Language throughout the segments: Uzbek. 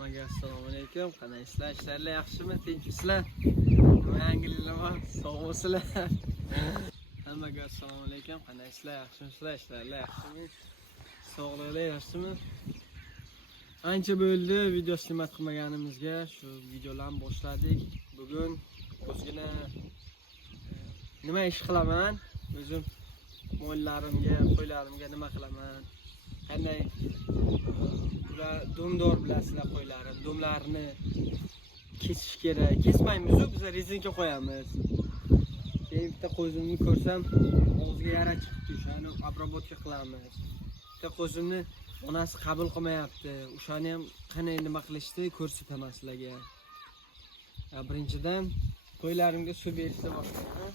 Hammaga assalomu alaykum. Qanaysizlar? Ishlarlar yaxshimi? Tinchmisizlar? Nima yangiliklar bor? Sog'misizlar? Hammaga assalomu alaykum. Qanaysizlar? Yaxshimisizlar? Ishlarlar yaxshimi? Sog'lig'inglar yaxshimi? Ancha bo'ldi video slimat qilmaganimizga. Shu videolarni boshladik. Bugun o'zgina nima ish qilaman? O'zim mollarimga, qo'ylarimga nima qilaman? Qanday dumdor bilasizlar qo'ylarim. Dumlarini kesish kerak. Kesmaymiz-ku, biz rezinka qo'yamiz. Keyin bitta qo'zimni ko'rsam, og'ziga yara chiqdi, o'shani obработка qilamiz. Bitta qo'zimni onasi qabul qilmayapti. O'shani ham qanday nima qilishni ko'rsataman sizlarga. Birinchidan qo'ylarimga suv berishni boshlayman.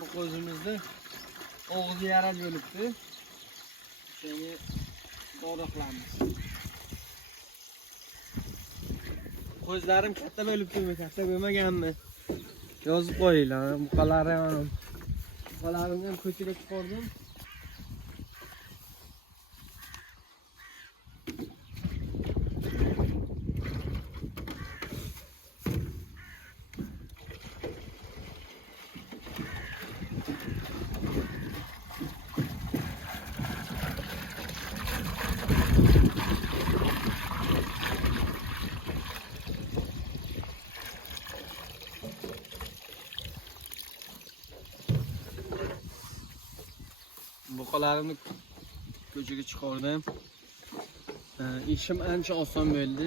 Bu qo'zimizda og'zi yara bo'libdi. Shuni dori qilamiz. Qo'zlarim katta bo'libdimi, katta bo'lmaganmi? Yozib qo'yinglar. Buqalarimni ham ko'chaga chiqardim. Buqalarimni ko'chaga chiqardim. İşim ancha oson bo'ldi.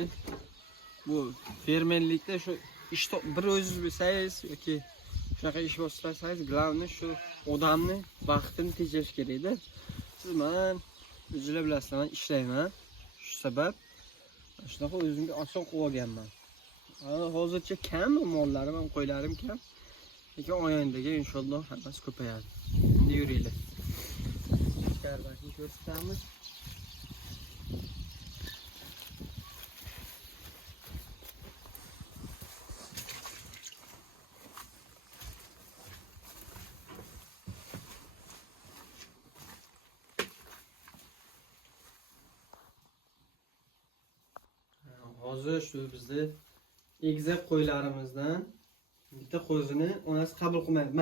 Bu fermerlikda shu ish bir o'zingiz bilsangiz yoki shunaqa ish boshlasangiz, glavni shu odamni vaqtini tejash kerak-da. Siz men o'zingizlar bilasizlar, men ishlayman. Shu sabab shunaqa o'zimga oson qilib olganman. Hozircha kam mollarim ham, qo'ylarim kam. Lekin oyondaga inshaalloh hammasi ko'payadi. Endi yuringlar. Karvakni ko'rsatamiz. Hozir shu bizni egizak qo'ylarimizdan bitta qo'zini onasi qabul qilmaydi.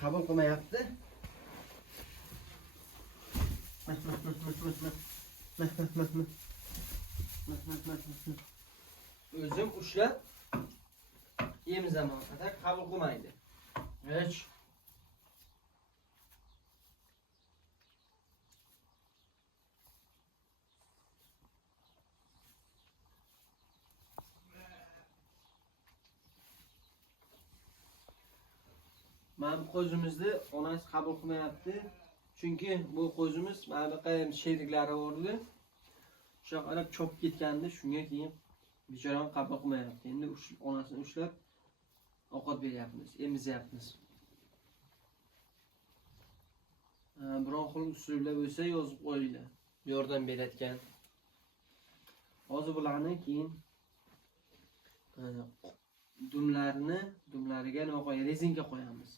Qabul qilmayapti. O'zim ushlab yemizaman, qadar qabul qilmaydi. Hech mana bu qo'zimizni onasi qabul qilmayapti. Chunki bu qo'zimiz mana bu qayim sheriklari o'rdi. Shoqalab chopib ketgandi, shunga keyin bechoram qabul qilmayapti. Endi onasini ushlab ovqat beryapmiz, emizyapmiz. Biroq xil usullar bo'lsa yozib qo'yinglar. Yordam beradigan. Hozir bularni keyin dumlariga nima qo'yamiz? Rezinka qo'yamiz.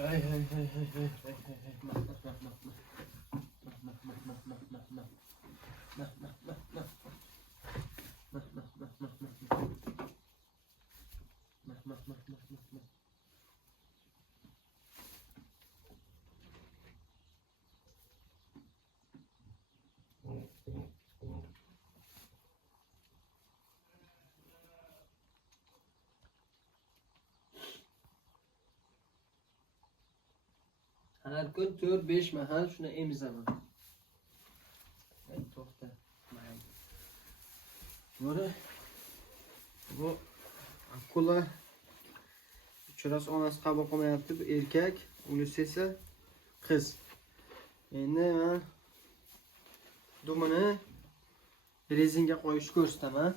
Hey. Her gün 4-5 mahal şuna emizaman. To'xta. Bu akula uchras onasi qabul qilmayapti. Bu erkak, unisi esa qiz. Endi men dumini rezinga qo'yishni ko'rsataman.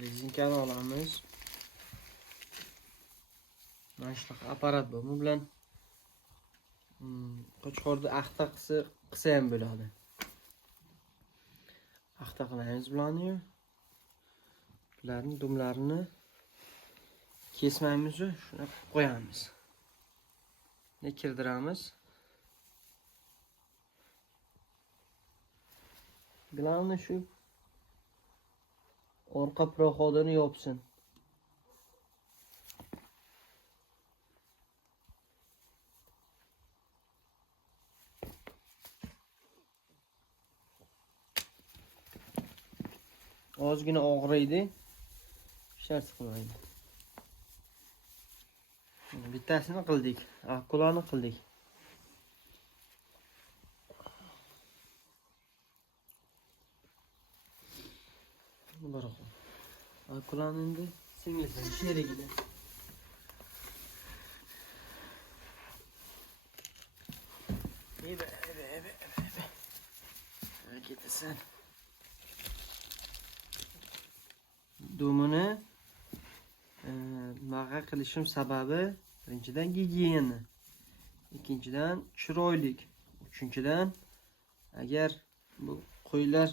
Rezinkani olamiz. Mana shunaqa apparat bu. Bu bilan qo'chqorni axta qilsa ham bo'ladi. Axta qilamiz bularni. Bularni dumlarini kesmaymiz, shuna qo'yamiz. Ne kirdiramiz. Главное shu orqa proxodini yopsin. Ozgina og'riydi. Hech narsa qilmaydi. Bittasini qildik. Akulani qildik. Barakalla. Akulani endi singlisi sherigida. Ebe. Ketasan. Dumini maga qilishim sababi birinchidan gigiyena, ikkinchidan chiroylik, uchinchidan agar bu qo'ylar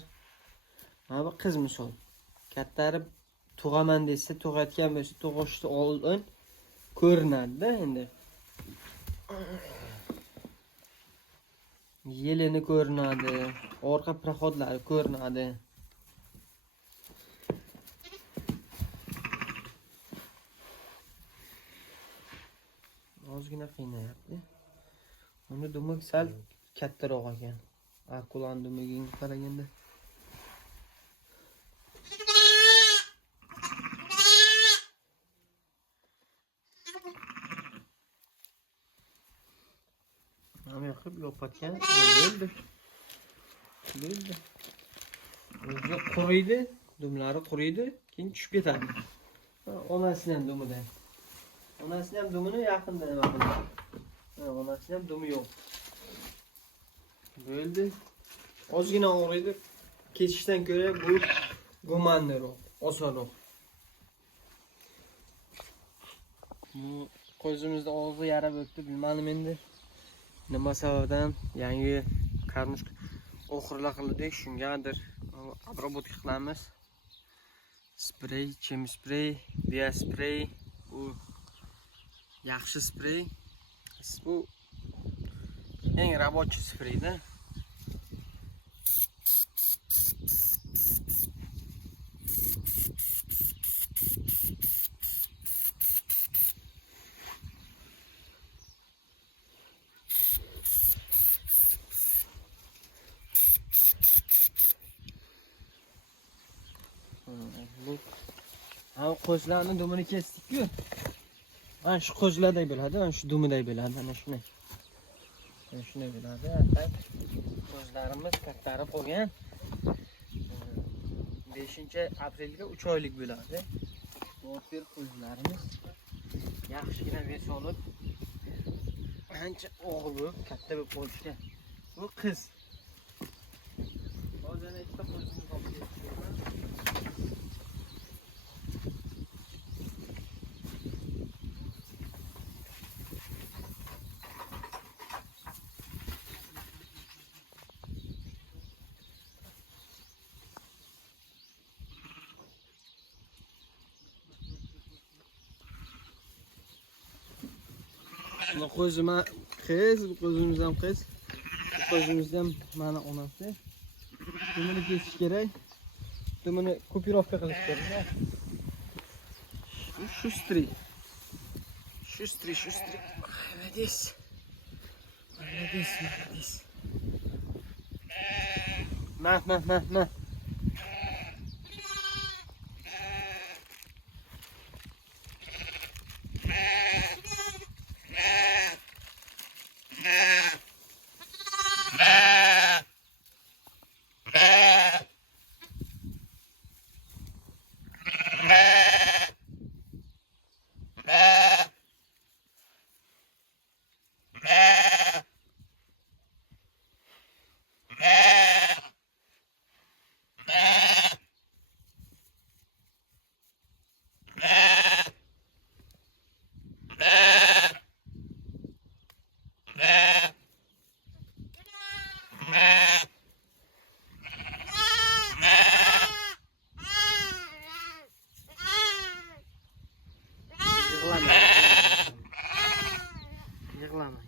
mana bu qiz misol kattari tug'aman desa, tug'atgan bo'lsa, tug'ishni oldin ko'rinadi-da endi. Yelini ko'rinadi, orqa proxodlari ko'rinadi. Ozgina qiynayapti. Uni dumi sal kattaroq ekan. Akulan dumiga qaraganda. Mana yoqib yopatgan. Bo'ldi. O'zi quriydi, dumlari quriydi, keyin tushib ketadi. Onasining ham dumidan. Onasini ham dumini yaqinda nima qildi. Onasini ham dumi yo'q. Bo'ldi. Ozgina og'riydi. Kesishdan ko'ra bu gumonliroq, osonroq. Bu qo'zimizda og'zi yara bo'ldi, bilmadim endi. Nima sababdan yangi karmush oxirla qildik, shungadir obработка qilamiz. Sprey, chim sprey, dia sprey, bu yaxshi sprey. Bu eng рабочий spreyda. Bu qo'zlarni dumini kesdik-ku. Mana shu qo'zlarday bo'ladi, mana shu dumiday bo'ladi, mana shunday. Mana shunday bo'ladi. Qo'zlarimiz kattarib qolgan. 5-aprelga 3 oylik bo'ladi. Bo'rtber qo'zlarimiz yaxshigina ves olib, ancha o'g'il bo'lib, katta bo'lib qolishgan. Bu qiz. Hozir ikkita qo'zimiz olib keldik. Bu qo'zima qiz, bu qo'zimiz ham qiz. Bu qo'zimiz ham mana onasi. Buni kesish kerak. Buni kopirovka qilish kerak. Shustri. Молодец. На.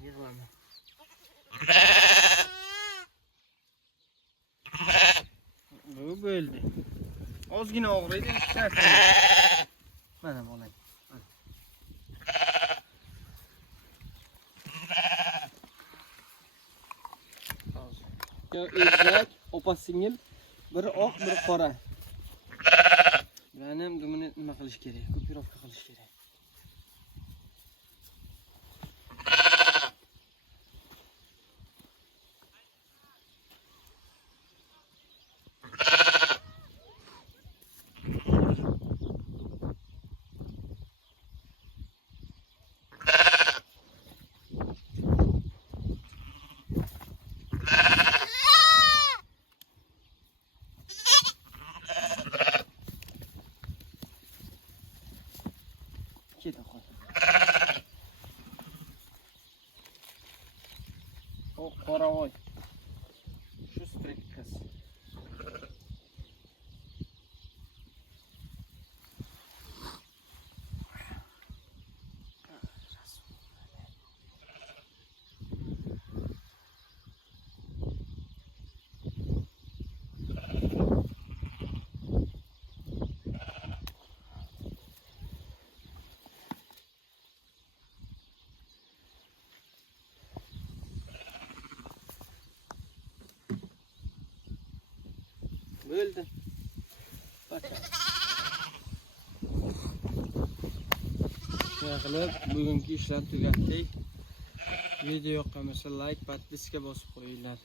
Yig'lama. Bu bo'ldi. Ozgina og'riydi, mana bolang. Erkak, opa-singil, biri oq, biri qora. Yana buni nima qilish kerak? Kopirovka qilish kerak. Keta qo'y. O qoravoy. Shu strikkas. Bo'ldi. Shunday qilib, bugungi ishlarni tugatdik. Video yoqqan bo'lsa like, podpiska bosib qo'yinglar.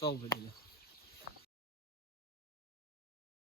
Sog' bo'linglar.